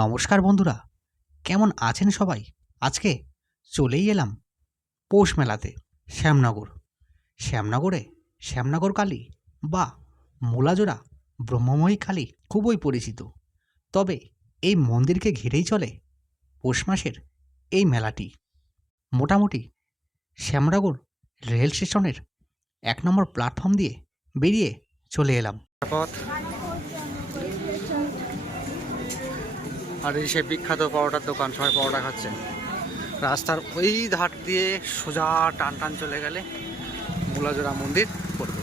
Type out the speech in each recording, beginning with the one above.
নমস্কার বন্ধুরা, কেমন আছেন সবাই? আজকে চলেই এলাম পৌষ মেলাতে শ্যামনগরে শ্যামনগর কালী বা মুলাজোড়া ব্রহ্মময়ী কালী খুবই পরিচিত। তবে এই মন্দিরকে ঘিরেই চলে পৌষ মাসের এই মেলাটি। মোটামুটি শ্যামনগর রেল স্টেশনের ১ নম্বর প্ল্যাটফর্ম দিয়ে বেরিয়ে চলে এলাম। আর এই সে বিখ্যাত পরোটার দোকান, সবাই পরোটা খাচ্ছে। রাস্তার ওই ধার দিয়ে সোজা টান টান চলে গেলে মুলাজোড়া মন্দির পড়বে।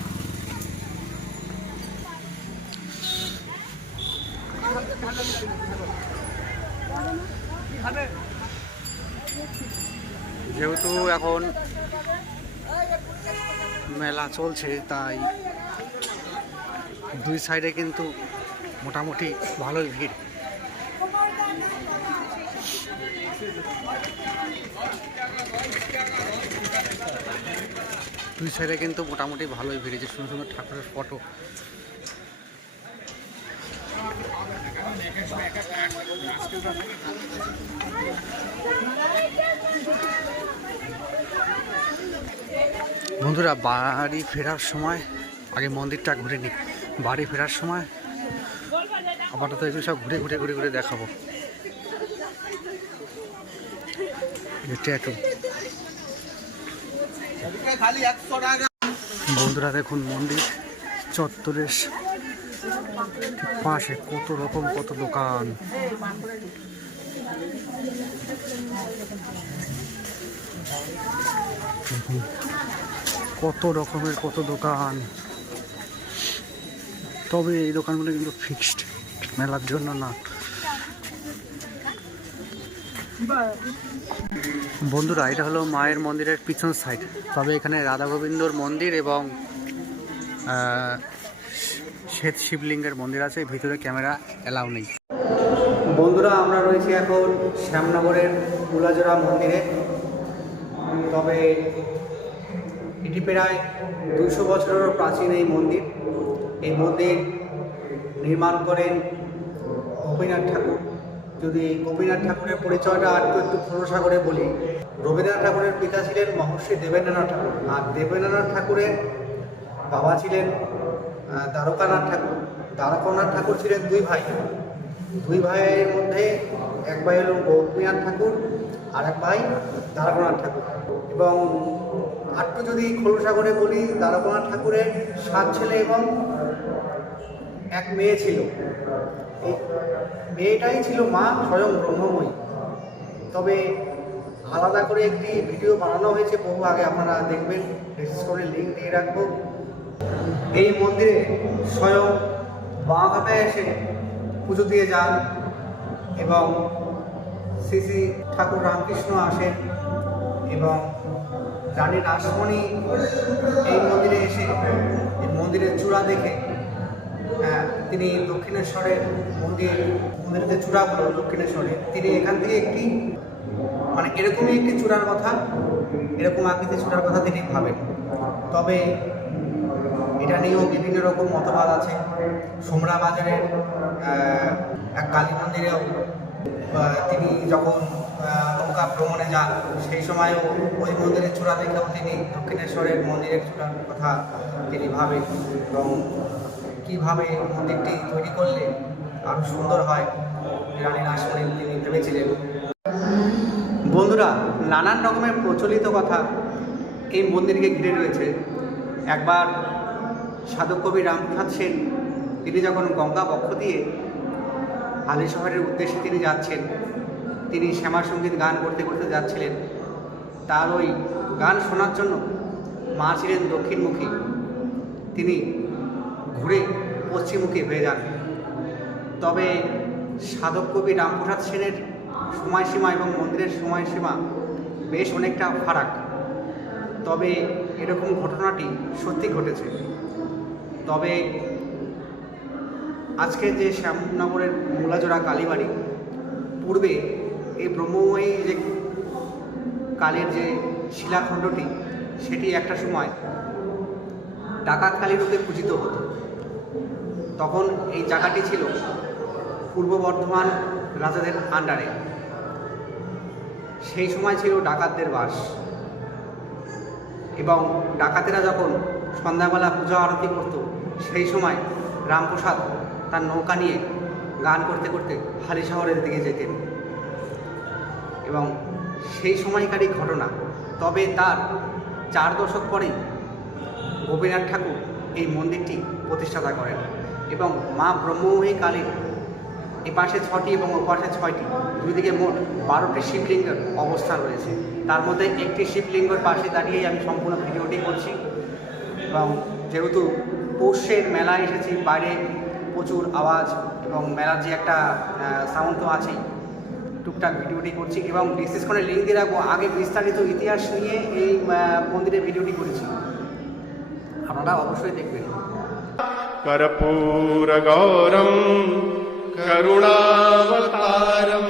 যেহেতু এখন মেলা চলছে, তাই দুই সাইডে কিন্তু মোটামুটি ভালোই ভিড়। দুই সাইডে কিন্তু মোটামুটি ভালোই ভিড়েছে, সুন্দর সুন্দর ঠাকুরের ফটো। বন্ধুরা, বাড়ি ফেরার সময় আগে মন্দিরটা ঘুরে নিই। বাড়ি ফেরার সময় আপাতত এগুলো সব ঘুরে ঘুরে ঘুরে ঘুরে দেখাবো। বন্ধুরা দেখুন, মন্দির চত্বরের পাশে কত রকম কত দোকান। কত রকমের কত দোকান। তবে এই দোকানগুলো কিন্তু ফিক্সড, মেলার জন্য না। বন্ধুরা, এটা হলো মায়ের মন্দিরের পিছন সাইড। তবে এখানে রাধা গোবিন্দর মন্দির এবং শ্বেত শিবলিঙ্গের মন্দির আছে। ভিতরে ক্যামেরা অ্যালাউ নেই। বন্ধুরা, আমরা রয়েছি এখন শ্যামনগরের মুলাজোড়া মন্দিরে। তবে এটি প্রায় 200 বছরেরও প্রাচীন এই মন্দির। এই মন্দির নির্মাণ করেন গোপীনাথ ঠাকুর। যদি গোপীনাথ ঠাকুরের পরিচয়টা একটু খোলসা করে বলি, রবীন্দ্রনাথ ঠাকুরের পিতা ছিলেন মহর্ষি দেবেন্দ্রনাথ ঠাকুর, আর দেবেন্দ্রনাথ ঠাকুরের বাবা ছিলেন দ্বারকানাথ ঠাকুর। দ্বারকানাথ ঠাকুর ছিলেন দুই ভাইয়ের মধ্যে এক ভাই হল গোপীনাথ ঠাকুর আর এক ভাই দ্বারকানাথ ঠাকুর। এবং একটু যদি খোলসা করে বলি, দ্বারকানাথ ঠাকুরের 7 ছেলে এবং এক মেয়ে ছিল। এই মেয়েটাই ছিল মা স্বয়ং ব্রহ্মময়ী। তবে আলাদা করে একটি ভিডিও বানানো হয়েছে বহু আগে, আপনারা দেখবেন, ডিসক্রিপশনে লিঙ্ক দিয়ে রাখবো। এই মন্দিরে স্বয়ং বাঁকাতে এসে পুজো দিয়ে যান এবং শ্রী শ্রী ঠাকুর রামকৃষ্ণ আসেন এবং রানী রাসমণি এই মন্দিরে এসে এই মন্দিরের চূড়া দেখে তিনি দক্ষিণেশ্বরের মন্দিরের যে চূড়াগুলো দক্ষিণেশ্বরে, তিনি এখান থেকে একটি এরকমই একটি চূড়ার কথা, এরকম আকৃতির চূড়ার কথা তিনি ভাবেন। তবে এটা নিয়েও বিভিন্ন রকম মতবাদ আছে। সোমরা বাজারের এক কালী মন্দিরেও তিনি যখন নৌকা ভ্রমণে যান, সেই সময়ও ওই মন্দিরের চূড়া দেখেও তিনি দক্ষিণেশ্বরের মন্দিরের চূড়ার কথা তিনি ভাবেন এবং কীভাবে মন্দিরটি তৈরি করলে আরও সুন্দর হয় রানী রাসমণি তিনি ভেবেছিলেন। বন্ধুরা, নানান রকমের প্রচলিত কথা এই মন্দিরকে ঘিরে রয়েছে। একবার সাধক কবি রামপ্রসাদ সেন তিনি যখন গঙ্গা বক্ষ দিয়ে হালি শহরের উদ্দেশ্যে তিনি যাচ্ছেন, তিনি শ্যামা সঙ্গীত গান করতে করতে যাচ্ছিলেন। তার ওই গান শোনার জন্য মা ছিলেন দক্ষিণমুখী, তিনি ঘুরে পশ্চিমমুখী হয়ে যান। তবে সাধক কবি রামপ্রসাদ সেনের সময়সীমা এবং মন্দিরের সময়সীমা বেশ অনেকটা ফারাক। তবে এরকম ঘটনাটি সত্যি ঘটেছে। তবে আজকে যে শ্যামনগরের মুলাজোড়া কালীবাড়ি, পূর্বে এই ব্রহ্মময়ী যে কালের যে শিলাখণ্ডটি, সেটি একটা সময় ডাকাতকালী রূপে পূজিত হতো। তখন এই জায়গাটি ছিল পূর্ব বর্ধমান রাজাদের আন্ডারে। সেই সময় ছিল ডাকাতদের বাস, এবং ডাকাতেরা যখন সন্ধ্যাবেলা পূজা আরতি করত, সেই সময় রামপ্রসাদ তার নৌকা নিয়ে গান করতে করতে হালি শহরের দিকে যেতেন, এবং সেই সময়কারই ঘটনা। তবে তার 4 দশক পরেই গোপীনাথ ঠাকুর এই মন্দিরটি প্রতিষ্ঠাতা করেন, এবং মা ব্রহ্মময়ী কালীর এপাশে 6টি এবং ওপাশে 6টি, দুই দিকে মোট 12টি শিবলিঙ্গের অবস্থান রয়েছে। তার মধ্যে একটি শিবলিঙ্গের পাশে দাঁড়িয়েই আমি সম্পূর্ণ ভিডিওটি করছি, এবং যেহেতু পৌষের মেলা এসেছি, বাইরে প্রচুর আওয়াজ এবং মেলার যে একটা সাউন্ড তো আছেই, টুকটাক ভিডিওটি করছি এবং ডিসক্রিপশনে লিঙ্ক দিয়ে রাখবো। আগে বিস্তারিত ইতিহাস নিয়ে এই মন্দিরের ভিডিওটি করেছি, আপনারা অবশ্যই দেখবেন। कर्पूरगौरं करुणावतारं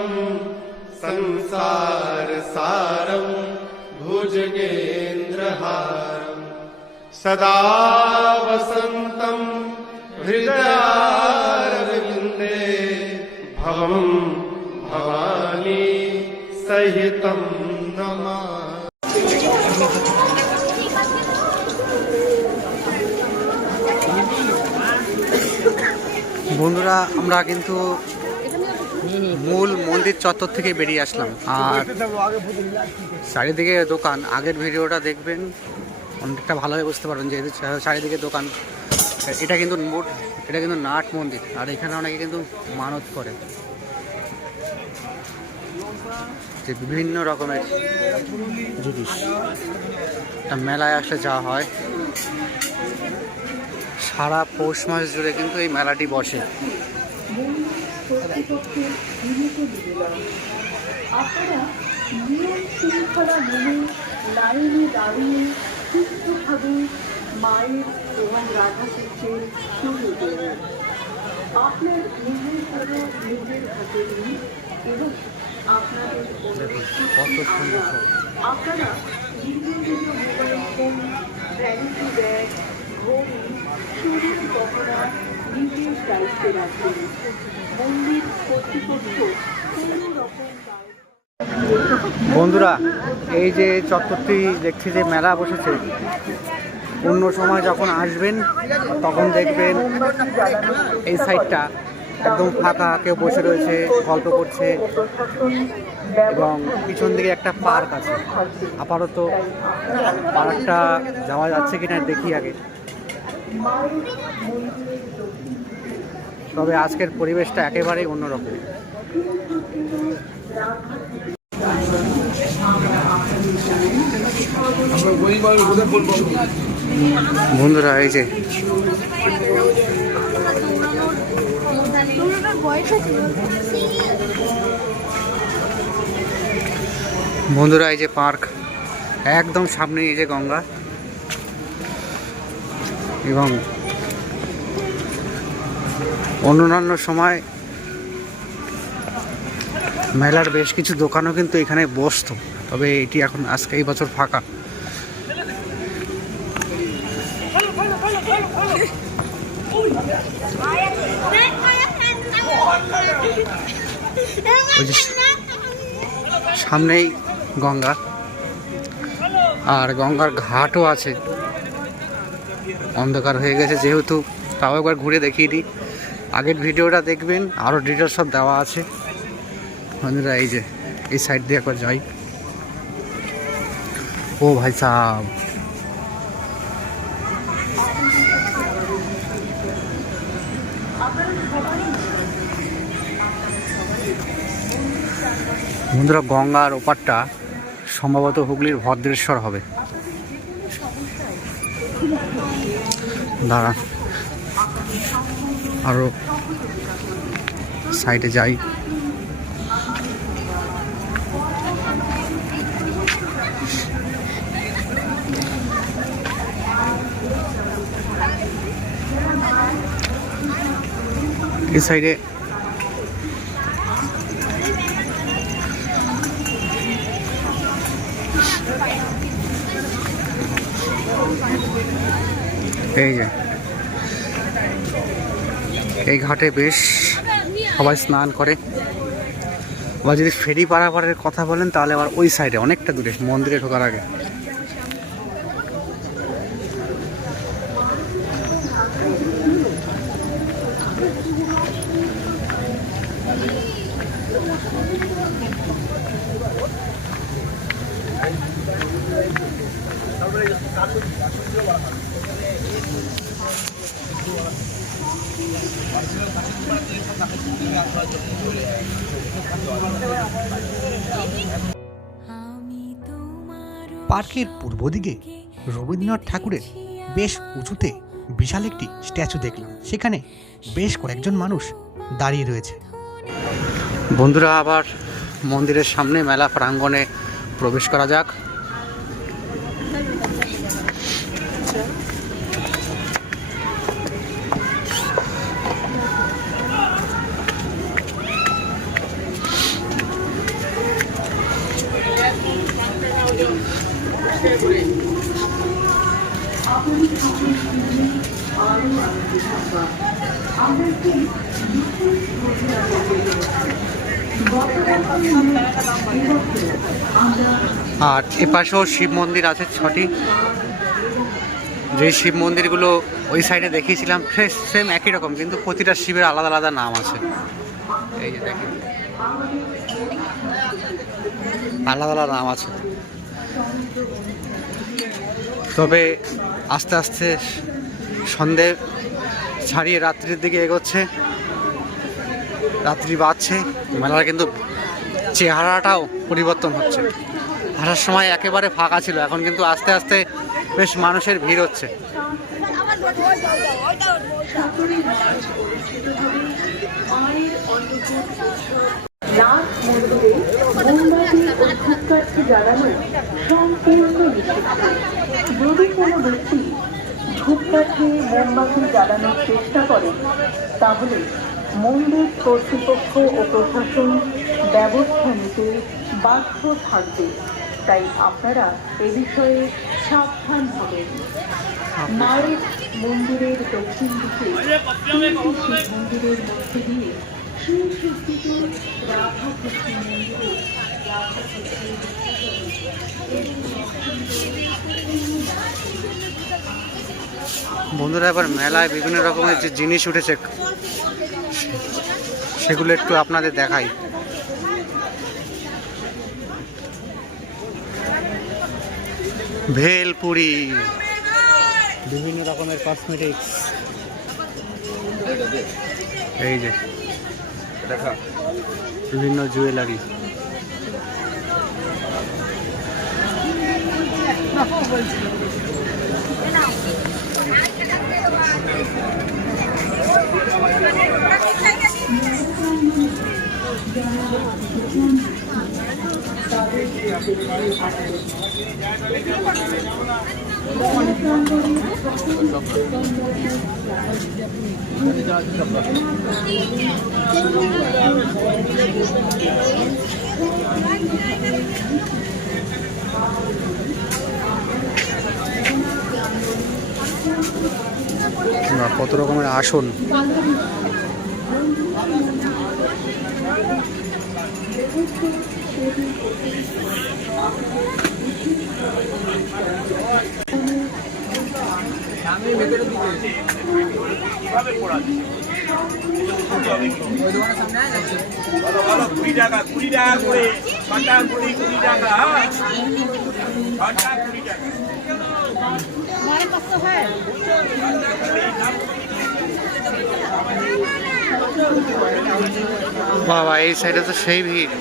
संसारसारं भुजगेन्द्रहारं सदा वसन्तं हृदयारविन्दे भवं भवानी सहितं नमामि। বন্ধুরা, আমরা কিন্তু মূল মন্দির চত্বর থেকে বেরিয়ে আসলাম, আর চারিদিকে দোকান। আগের ভিডিওটা দেখবেন, অনেকটা ভালোভাবে বুঝতে পারবেন যেহেতু চারিদিকে দোকান। এটা কিন্তু নাট মন্দির, আর এখানে অনেকে কিন্তু মানত করে যে বিভিন্ন রকমের জিনিস। একটা মেলায় আসলে যা হয়, সারা পৌষ মাস জুড়ে কিন্তু এই মেলাটি বসে। আপনারা নিয়ম শৃঙ্খলা মেনে লাইনে দাঁড়িয়ে সুস্থভাবে মায়ের এবং রাধাকৃষ্ণের পুজো দেবেন। আপনার নিজের জন্য নিজের হাতে নিন এবং আপনাদের আপনারা বিভিন্ন মোবাইল ফোন, ভ্যানিটি ব্যাগ, ঘড়ি, চুরির গহনা নিজের দায়িত্বে রাখবেন। মন্দির কর্তৃপক্ষ কোনো রকম বন্ধুরা, এই যে চত্বরটি দেখছি যে মেলা বসেছে, অন্য সময় যখন আসবেন তখন দেখবেন এই সাইডটা একদম ফাঁকা, কেউ বসে রয়েছে, গল্প করছে, এবং পিছন দিকে একটা পার্ক আছে। আপাতত পার্কটা যাওয়া যাচ্ছে কিনা দেখি আগে। তবে আজকের পরিবেশটা একেবারেই অন্যরকম। বন্ধুরা, এই যে পার্ক, একদম সামনে এই যে গঙ্গা, এবং অন্যান্য সময় মেলার বেশ কিছু দোকানও কিন্তু এখানে বসতো, তবে এটি এখন আজকে এই বছর ফাঁকা। ওই যে সামনেই গঙ্গা, আর গঙ্গার ঘাটও আছে। অন্ধকার হয়ে গেছে যেহেতু, তাও একবার ঘুরে দেখিয়ে দিই। আগের ভিডিওটা দেখবেন, আরও ডিটেলস সব দেওয়া আছে। বন্ধুরা, এই যে এই সাইড দিয়ে একবার যাই। ও ভাই সাহেব, বন্ধুরা, গঙ্গার ওপারটা সম্ভবত হুগলির ভদ্রেশ্বর হবে। দাঁড়া, আরও সাইডে যাই। এই সাইডে এই যে এই ঘাটে বেশ সবাই স্নান করে। আবার যদি ফেরি পারাপারের কথা বলেন তাহলে আবার ওই সাইডে অনেকটা দূরে মন্দিরে ঢোকার আগে। পার্কের পূর্ব দিকে রবীন্দ্রনাথ ঠাকুরের বেশ উঁচুতে বিশাল একটি স্ট্যাচু দেখলাম, সেখানে বেশ কয়েকজন মানুষ দাঁড়িয়ে রয়েছে। বন্ধুরা, আবার মন্দিরের সামনে মেলা প্রাঙ্গণে প্রবেশ করা যাক। আর এপাশেও শিব মন্দির আছে 6টি। যে শিব মন্দিরগুলো ওই সাইডে দেখিয়েছিলাম সেম একই রকম, কিন্তু প্রতিটা শিবের আলাদা আলাদা নাম আছে। এই যে দেখেন, আলাদা আলাদা নাম আছে। তবে আস্তে আস্তে সন্ধে ছাড়িয়ে রাত্রির দিকে এগোচ্ছে, রাত্রি বাড়ছে, মেলার কিন্তু চেহারাটাও পরিবর্তন হচ্ছে। আসার সময় একেবারে ফাঁকা ছিল, এখন কিন্তু আস্তে আস্তে বেশ মানুষের ভিড় হচ্ছে। নাথ মন্দিরে মোমবাতি ও ধূপকাঠি জ্বালানো সম্পূর্ণ নিষিদ্ধ। যদি কোনো ব্যক্তি ধূপকাঠি মোমবাতি জ্বালানোর চেষ্টা করে তাহলে মন্দির কর্তৃপক্ষ ও প্রশাসন ব্যবস্থা নিতে বাধ্য থাকবে, তাই আপনারা এ বিষয়ে সাবধান হবেন। মায়ের মন্দিরের দক্ষিণ দিকে তিনটি শিব মন্দিরের মধ্যে দিয়ে সুসজ্জিত রাধাকৃষ্ণ মন্দিরে বন্ধুরা, এবার মেলায় বিভিন্ন রকমের যে জিনিস উঠেছে সেগুলো একটু আপনাদের দেখাই। ভেলপুরি, বিভিন্ন রকমের কসমেটিক্স, এই যে বিভিন্ন জুয়েলারি। কত রকমের আসন। বাবা, এই সাইডে তো সেই ভিড়।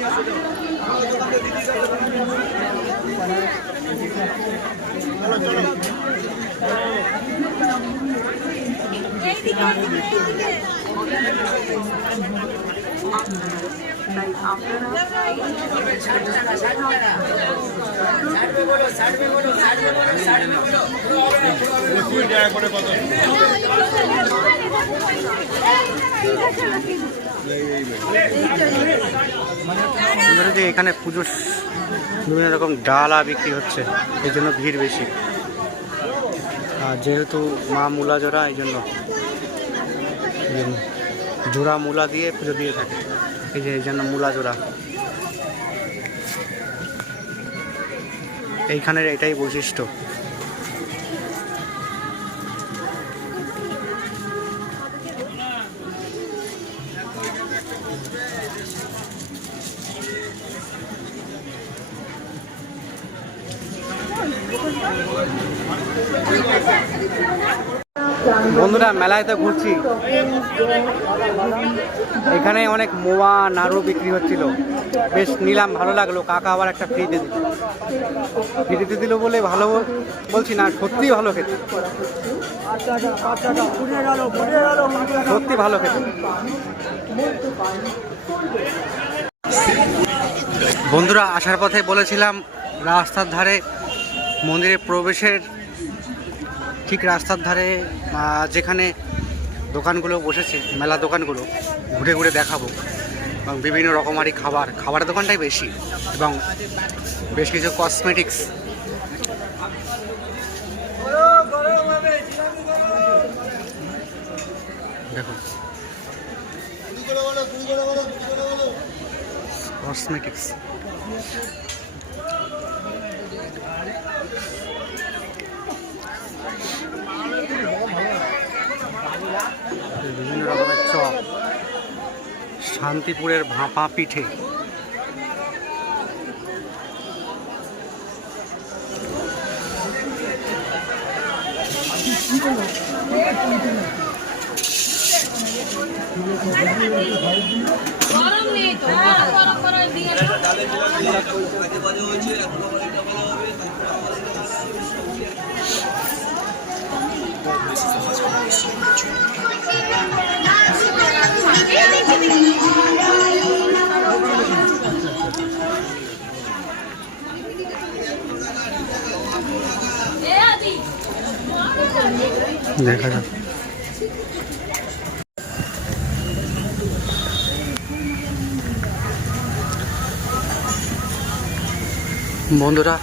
এখানে পুজোর বিভিন্ন রকম ডালা বিক্রি হচ্ছে, এই জন্য ভিড় বেশি। আর যেহেতু মা মূলা জোড়া এই জন্য জোড়া মূলা দিয়ে পুজো দিয়ে থাকে, এই জন্য মূলা জোড়া। এইখানের এটাই বৈশিষ্ট্য। বন্ধুরা মেলায় তো ঘুরছি, এখানে অনেক মোয়া নাড়ু বিক্রি হচ্ছিল, বেশ নিলাম, ভালো লাগলো। কাকা আবার একটা ফ্রিতে দিল বলে ভালো বলছি না, সত্যি ভালো খেতে, সত্যি ভালো খেতে। বন্ধুরা আসার পথে বলেছিলাম রাস্তার ধারে মন্দিরে প্রবেশের ঠিক রাস্তার ধারে যেখানে দোকানগুলো বসেছে, মেলা দোকানগুলো ঘুরে ঘুরে দেখাবো, এবং বিভিন্ন রকমারি খাবারের দোকানটাই বেশি, এবং বেশ কিছু কসমেটিক্স। দেখো কসমেটিক্স, বিভিন্ন রকমের চপ, শান্তিপুরের ভাপা পিঠে, গরম নেই তো, গরম করার দিয়ে দেখা যাক। বন্ধুরা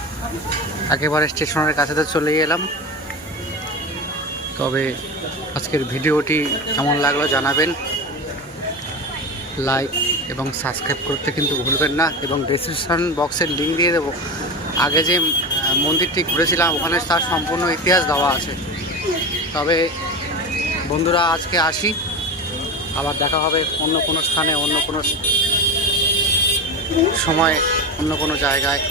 একেবারে স্টেশনের কাছে তো চলে এলাম, তবে আজকের ভিডিওটি কেমন লাগলো জানাবেন, লাইক এবং সাবস্ক্রাইব করতে কিন্তু ভুলবেন না, এবং ডেসক্রিপশন বক্সের লিঙ্ক দিয়ে দেবো। আগে যে মন্দিরটি ঘুরেছিলাম ওখানে তার সম্পূর্ণ ইতিহাস দেওয়া আছে। তবে বন্ধুরা আজকে আসি, আবার দেখা হবে অন্য কোনো স্থানে, অন্য কোনো সময়, অন্য কোনো জায়গায়।